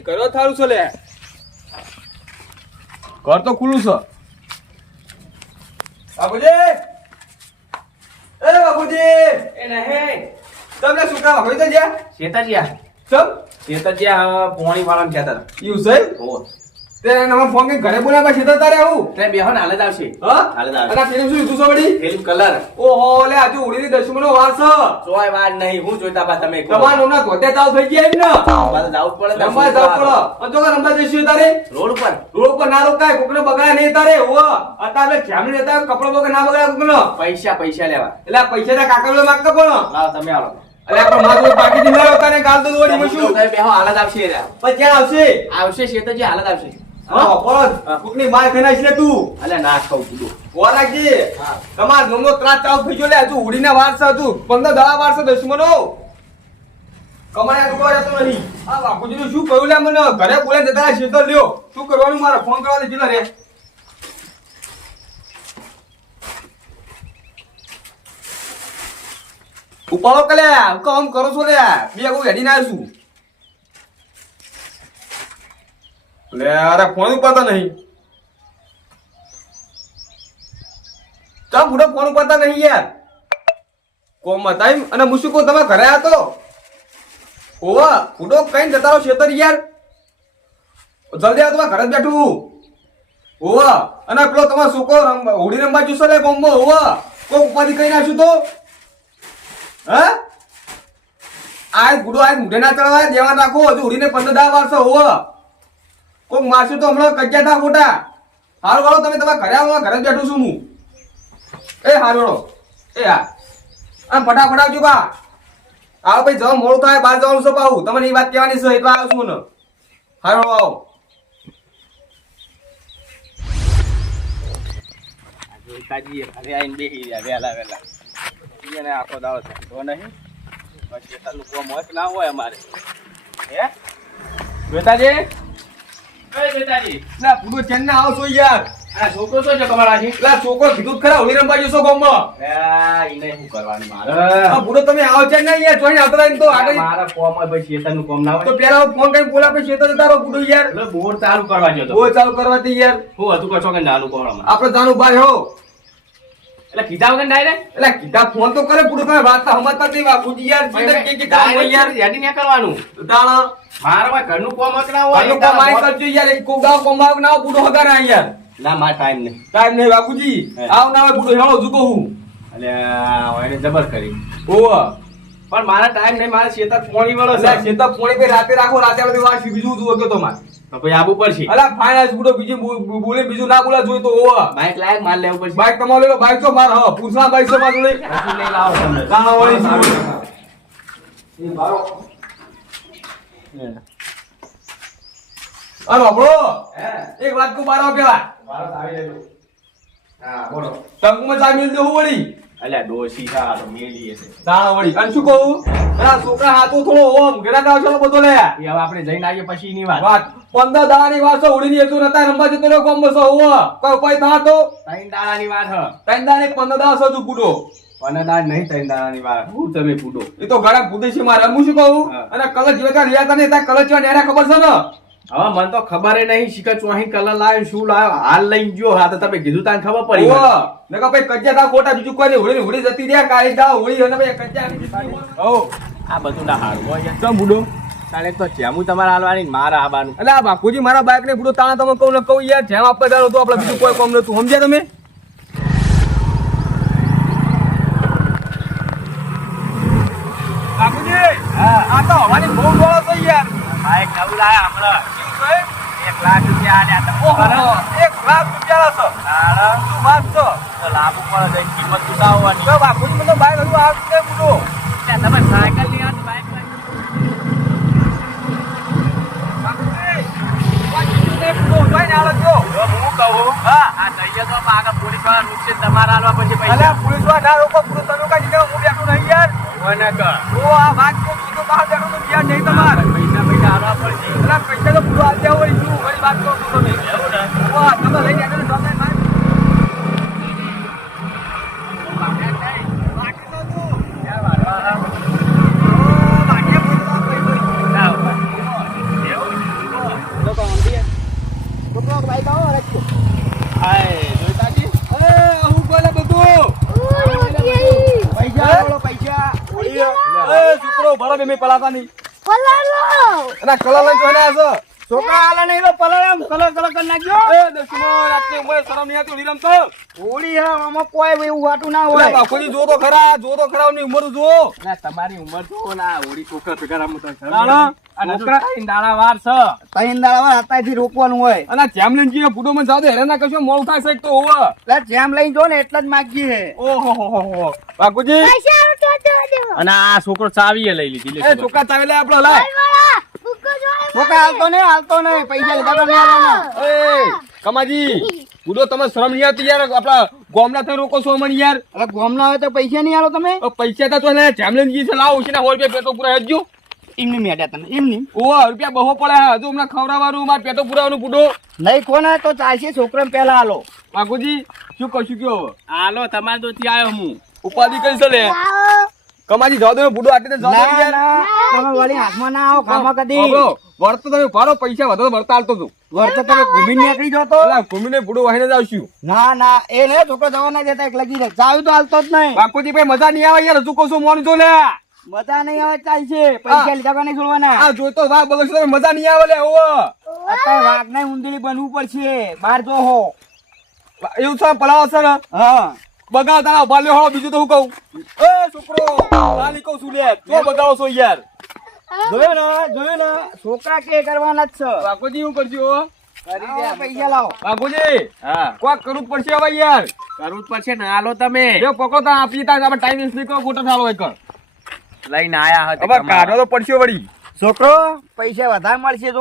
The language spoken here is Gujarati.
બાપુજી ઘર થારું છે લે ઘર તો ખુલ્લું છે બાપુજી એ બાપુજી એ નહીં તમને શું કામ હોય તો જ્યાં શેતાજીયા સબ શેતાજીયા પોણી વાળાને કહેતા હતા યુ છે ઓ તે નવા ફોન કે ઘરે બોલાવા છે તો તારે આવું તે બેહો ને હાલ જ આવશે હા હાલ જ આવશે અને ફિલ્મ શું લીધું છે વળી ફિલ્મ કલર ઓહો લે આજુ ઉડીની દશમનો વાર છે જોય વાર નહીં હું જોઈતા બા તમે તમારા નોના ધોતે ચાવ થઈ ગયા એમ ને તમારે જાવું જ પડે રમવા જાવ પડો અને તો રમવા જઈશું તારે રોડ ઉપર રોડ પર ના રોકાય કોકને બગાડે નહીં તારે ઓ અત્યારે જામણી રહેતા કપડો બગડ ના બગાડે કોકનો પૈસા લેવા એટલે પૈસા ના કાકડો માંગ કે પણ લાવ તમે આવો એટલે આપણે મારું બાકી દિલાયો તારે ગાલ તો દોડી મશું તમે બેહો હાલ જ આવશે રે પણ ક્યાં આવશે આવશે શેતાજી હાલ જ આવશે હા પણ કોકની માર ખાઈ છે તું અલે ના ખાવ કીધું ઓ રાખજી તમાર નોનો ત્રાસ ચાવ થઈ ગયો લે હજુ ઉડીને વાર છે હજુ 15 દડા વાર છે દુશ્મનો કમાયા તો જતો નહીં આ બાપુજીનું શું કહ્યું લે મને ઘરે બોલે જતા છે તો લ્યો શું કરવાનું મારે ફોન કરવા દે જીલા રે ઉપાડો કલે કામ કરો છો લે બે કોઈ હેડી ના આવીશું લે અરે ફોન ઉપાડતા નહીં ચા બુડો ફોન ઉપાડતા નહીં યાર કોમ ટાઈમ અને મુસુકો તમે ઘરે હતો ઓવા બુડો કઈ જતા રહો છેતર યાર જલ્દી આવ તમે ઘરે જ બેઠું ઓવા અને પેલો તમારો સુકો હોડી રમવા જુસો લે કોમમાં ઓવા કોઈ ઉપાધિ કઈ નાખ્યું તો હા આ બુડો આ મુઢે ના ચડવા દેવા રાખો હજુ હોડીને 15 વાર છે ઓવા કોક મારશું તો હમણાં કજ્યા થા ખોટા હારું વાળો તમે તમારા ઘરે આવો ઘરે જ બેઠું છું હું એ હારું વાળો એ હા આમ ફટાફટ આવજો બા આવો ભાઈ જવા મોડું થાય બહાર જવાનું છે પાવું તમને એ વાત કહેવાની છે એટલે આવું છું મને હારું વાળો આવો જોઈતાજી ઘરે આવીને બેહી રહ્યા વેલા એને આખો દાવ તો નહીં પછી તાલું કો મોસ ના હોય અમારે હે જોઈતાજી જોઈતાજી ના પૂરો ચેન્ન ના આવો છો યાર આ છોકરો શું છે તમારા છે લા છોકરો કીધું ખરા હોળી રમવા જશો ગામમાં એને શું કરવાનું મારે આ પૂરો તમે આવો છે ને યાર જોઈને આવતા રહી તો આગળ મારા કોમ હોય ભાઈ શેતાનું કોમ ના હોય તો પેલા ફોન કરીને બોલા પછી શેતર તારો પૂરો યાર એટલે બોર ચાલુ કરવા જતો બહુ ચાલુ કરવાથી યાર હું હતું કશો કે ચાલુ કરવામાં આપણે જાનું બાર હો એટલે કીધા વગર ડાયરેક્ટ એટલે કીધા ફોન તો કરે પૂરો તમે વાત તો સમજતા નહીં બાપુજી યાર જીંદગી કે કામ હોય યાર યાદી ના કરવાનું તાણા મારા ભાઈ ઘરનું કોમ અકરા હોય આનો કામ આઈ કરજો યાર એક કોગાવ કોમાવ ના પૂરો હગાર આ યાર ના માર ટાઈમ નહીં ટાઈમ નહીં બાપુજી આવ ના હોય પૂરો હેળો જુકો હું એટલે એને જબર કરી ઓવા પણ મારા ટાઈમ નહીં મારા શેતર પોણી વાળો એટલે છે શેતા પોણી પે રાતે રાખો રાતે બધી વાત બીજું જુઓ કે તમારે તો પછી આબુ પડશે અલા ફાઇનાન્સ પૂરો બીજું બોલે બીજું ના બોલા જોઈ તો ઓવા બાઈક લાયક માલ લેવું પડશે બાઈક તમારો લેલો બાઈક તો માર હ પૂછના બાઈક તો માર લે પછી લઈ લાવો તમને કાણા વાળી એ બારો અરે બાપડો એક વાત કો બારો પેલા હા બોલો ટંકમાં ચા મિલ દેવું વળી અલ્યા ડોસી થા તો મેલી છે તાણા વળી અને શું કહું અલા છોકરા હાથો થોડો ઓમ ઘેરા ના ચાલો બધો લે એ હવે આપણે જઈને આવીએ પછી ની વાત વાત 15 દાડાની વાત છે ઉડીની હતું નતા નંબર જતો રહ્યો કોમ બસો ઓવા કોઈ ઉપાય થા તો ત્રણ દાડાની વાત હ ત્રણ દાડાની 15 દાડા સજુ પૂડો પણ દાડ નહીં ત્રણ દાડાની વાત હું તમે પૂડો એ તો ઘણા પૂડે છે મારે હું શું કહું અને કલર જેવા રહ્યા તા ને ત્યાં કલર જેવા નેરા ખબર છે ને હવે મને તો ખબર નહીં શીખર ચોહી કલર લાવ્યો શું લાવ્યો હાલ લઈને ગયો હા તો તમે કીધું તાને ખબર પડી મને. ઓવા નકા ભાઈ કજ્જા થા ખોટા બીજું કોઈ નહીં હોળી હોળી જતી રહ્યા કાળી દા હોળી અને ભાઈ કજ્જા આવી જતી હો આ બધું ના હારું હોય ચમ બુડો તારે તો જેમું તમારે હાલવાની ને મારા આબાનું એટલે આ બાપુજી મારા બાઈક ને પૂરો તાણા તમે કહું ને કહું યાર જેમ આપવા જાણો તો આપણે બીજું કોઈ કામ નતું સમજ્યા તમે બાપુજી હા આ તો હવાની બહુ ડોળો છે યાર બાઈક નવું લાયા હમણાં ₹1,00,000 1 લાખ રૂપિયા હતો શું વાત છો તો લાભ ઉપર જઈને કિંમત ચૂકવવાની તો બાપુજી મને બાઈક હજુ આવશે પૂરો ત્યાં તમે સાયકલ ની હાથ બાઈક હું કહું હા આ જઈએ તો આગળ પોલીસ વાળા રૂપશે તમારા હાલવા પછી પૈસા પોલીસ વાળા ના રોકો પૂરો તમે કાઢી દેવા હું બેઠું નહીં યાર મને કર ઓ આ વાત કો કીધું બહાર બેઠું તો ત્યાં નહીં તમારે પૈસા હાલવા પડશે એટલે પૈસા તો પૂરો આલ્યા હોય શું વળી વાત કરો છો તમે એવું ને વાહ તમે લઈને આવ્યા છો તમે મારી તો ભરો બે પલાતા નહીં પલાળો. અને કલર લઈ જોઈને આવ્યા છોકરા આલા નહીં તો પલળ એમ કલર કરી નાખ્યો. છો એ દુશ્મન આટલી ઉંમરે શરમ નહીં આવતી લીરમ તો હોળી હે આમાં કોઈ એવું વાતું ના ઓલા હોય. બાપુજી જો તો ખરા ની ઉંમર જો ના તમારી ઉંમર તો ના હોળી છોકરા ભેગા રમતો દાડા. અને છોકરા દાડા વાર છે. ત્રણ દાડા વાર અત્યારથી રોકવાનું હોય. અને ચેમલિન જી ફૂટો માં જાવ તો હેરાન ના કશો મોડું થાય છે તો હોવે એટલે જેમ લઈને જો ને એટલે જ માગીએ. ઓહો હો હો બાપુજી પૈસા આવતો તો દો. અને આ છોકરો ચાવીએ લઈ લીધી. એ છોકરા ચાવેલા આપણો લાય વાળા, ભૂકો જોઈ છોકરા હાલતો નહીં પૈસા લીધા વગર નહીં આવવાના. એ કમાજી બુડો તમે શરમ નહીં આવતી યાર આપડા ગોમના થઈ રોકો છો મને યાર એટલે ગોમના હોય તો પૈસા નહીં આલો તમે. પૈસા તો ને ચેમલિન જી છે લાવો છે ને 100 રૂપિયા પેટો પૂરા હેજો એમની મેડ્યા તને એમની ઓવા રૂપિયા બહો પડે હજુ હમણાં ખવડાવવાનું મારે પેટો પુરાવાનું બુડો નહીં કોને તો ચાલશે છોકરાને પહેલા આલો. બાપુજી શું કશું કયો હવે આલો તમારે તો ત્યાં આવ્યો હું. ઉપાધિ કરી છે લે આવો. કમાજી જાવ દે બુડો આટલે જાવ દે ના યાર ના તમે વળી હાથમાં ના આવો ખામાં કદી. બાબરો, વળતો તમે ભારો પૈસા વધો વળતા હાલતો છું વળતો તમે ઘૂમીને નીકળી જાઓ તો. પેલા ઘૂમીને બુડો વાહીને જ આવશું ના ના એ ને છોકરો જવા ના દેતા એક લગી રહે. ચાવી તો હાલતો જ નહીં. બાપુજી ભાઈ મજા નહીં આવે યાર હજુ કહું છું મોન જો લે મજા નહીં આવે ચાલશે પૈસા લીધા વગર નહીં છોડવાના. આ જોઈતો વાઘ બગડશો તમે મજા નહીં આવે લે ઓવા અત્યારે વાઘ ને ઉંદરી બનવું પડશે. બહાર જો હો. એવું છે પલાવ છે ને હા બગાડ તારા ભાલ્યો હો બીજું તો હું કહું એ છોકરો ખાલી કહું છું લે તો બગાડો છો યાર જોયું ને છોકરા કે કરવાના જ છે. બાપુજી હું કરજો આવો, પૈસા લાવો. બાપુજી હા કોક કરવું જ પડશે હવે યાર કરવું જ પડશે ને. હાલો તમે એ પકડો તા આપી તા આપણે ટાઈમ વેસ્ટ નહીં કરો ખોટો થાળો એક લઈને આયા હવે કાઢો તો પડશે વળી છોકરો પૈસા વધારે મળશે તો